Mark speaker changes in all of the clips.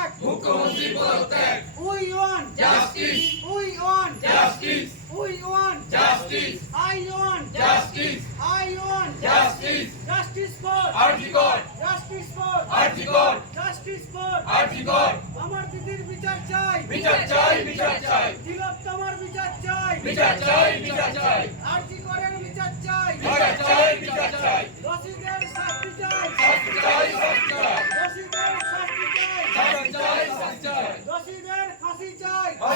Speaker 1: এক
Speaker 2: মুখ্যমন্ত্রী পদত্যাগ।
Speaker 1: We want.
Speaker 2: Justice.
Speaker 1: We want.
Speaker 2: Justice.
Speaker 1: We want.
Speaker 2: Justice.
Speaker 1: I want.
Speaker 2: Justice.
Speaker 1: I want.
Speaker 2: Justice.
Speaker 1: Justice for.
Speaker 2: Article
Speaker 1: justice for.
Speaker 2: Article
Speaker 1: justice for.
Speaker 2: Article
Speaker 1: আমার দিদির বিচার চাই।
Speaker 2: বিচার চাই বিচার চাই।
Speaker 1: তিলোত্তমার বিচার চাই।
Speaker 2: বিচার চাই বিচার চাই।
Speaker 1: আরজি করের বিচার চাই।
Speaker 2: বিচার চাই বিচার চাই।
Speaker 1: দোষীদের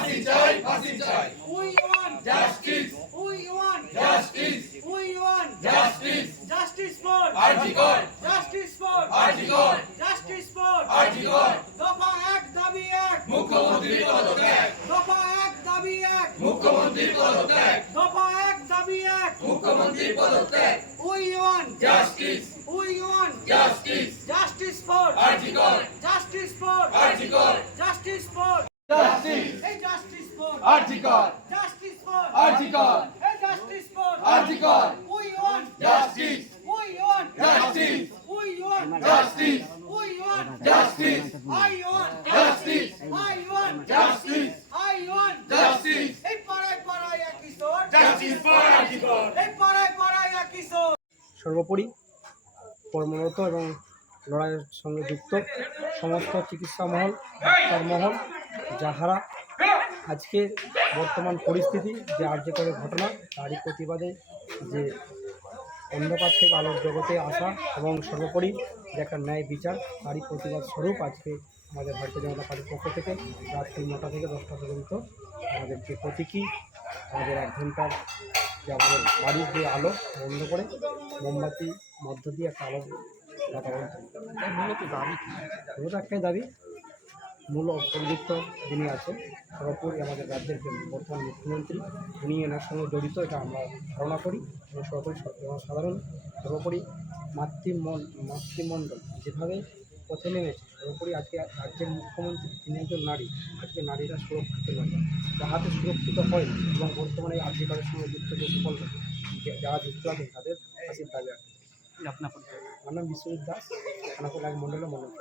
Speaker 1: ফাঁসি চাই
Speaker 2: ফাঁসি চাই
Speaker 1: we want
Speaker 2: justice
Speaker 1: we want
Speaker 2: justice
Speaker 1: we want
Speaker 2: justice
Speaker 1: justice for
Speaker 2: article
Speaker 1: justice for
Speaker 2: article
Speaker 1: justice for
Speaker 2: article
Speaker 1: দফা এক দাবি এক
Speaker 2: মুখ্যমন্ত্রী পদত্যাগ
Speaker 1: দফা এক দাবি এক
Speaker 2: মুখ্যমন্ত্রী পদত্যাগ
Speaker 1: দফা এক দাবি এক
Speaker 2: মুখ্যমন্ত্রী পদত্যাগ
Speaker 1: we want
Speaker 2: justice
Speaker 1: we want
Speaker 2: justice
Speaker 1: justice for
Speaker 2: article
Speaker 1: justice for
Speaker 2: article
Speaker 1: justice for for
Speaker 2: article
Speaker 1: justice for
Speaker 2: article
Speaker 1: justice for
Speaker 2: article
Speaker 1: we want
Speaker 2: justice.
Speaker 1: We want
Speaker 2: justice.
Speaker 1: We want
Speaker 2: justice.
Speaker 1: We want
Speaker 2: justice.
Speaker 1: I want
Speaker 2: justice.
Speaker 1: I want
Speaker 2: justice.
Speaker 1: I want
Speaker 2: justice.
Speaker 1: এই পাড়ায় পাড়ায় এক কিশোর
Speaker 2: justice for article
Speaker 1: এই পাড়ায় পাড়ায় এক কিশোর
Speaker 3: সর্বোপরি কর্মরত এবং লড়াইয়ের সঙ্গে যুক্ত সমস্ত চিকিৎসা মহল কর্মহল যাহারা আজকে বর্তমান পরিস্থিতি যে আর্যকরের ঘটনা তারই প্রতিবাদে যে অন্ধকার থেকে আলোর জগতে আসা এবং সর্বোপরি যে একটা ন্যায় বিচার তারই প্রতিবাদ স্বরূপ আজকে আমাদের ভারতীয় জনতা পার্টির পক্ষ থেকে রাত্রি নটা থেকে দশটা পর্যন্ত আমাদের যে প্রতীকী আমাদের এক ঘণ্টার যে আমাদের বাড়ির যে আলো বন্ধ করে মোমবাতি মধ্য দিয়ে একটা আলো মূলত দাবি মূলত একটাই দাবি মূল অপরিযুক্ত যিনি আছেন সর্বোপরি আমাদের রাজ্যের বর্তমান মুখ্যমন্ত্রী উনি এনার সঙ্গে জড়িত এটা আমরা ধারণা করি। এবং সর্বোপরি সাধারণ সর্বোপরি মাতৃমন মাতৃমণ্ডল যেভাবে পথে নেমেছে সর্বোপরি আজকে রাজ্যের মুখ্যমন্ত্রী তিনি একজন নারী আজকে নারীরা সুরক্ষিত নয় যাহাতে সুরক্ষিত হয় এবং বর্তমানে আর্থিকারের সঙ্গে যুক্ত যে সকল যারা যুক্ত আছেন তাদের ফাঁসির দাবি
Speaker 4: আপনার
Speaker 3: আমার নাম বিশ্বজিৎ দাস খানাকুল এক মণ্ডলের মণ্ডল।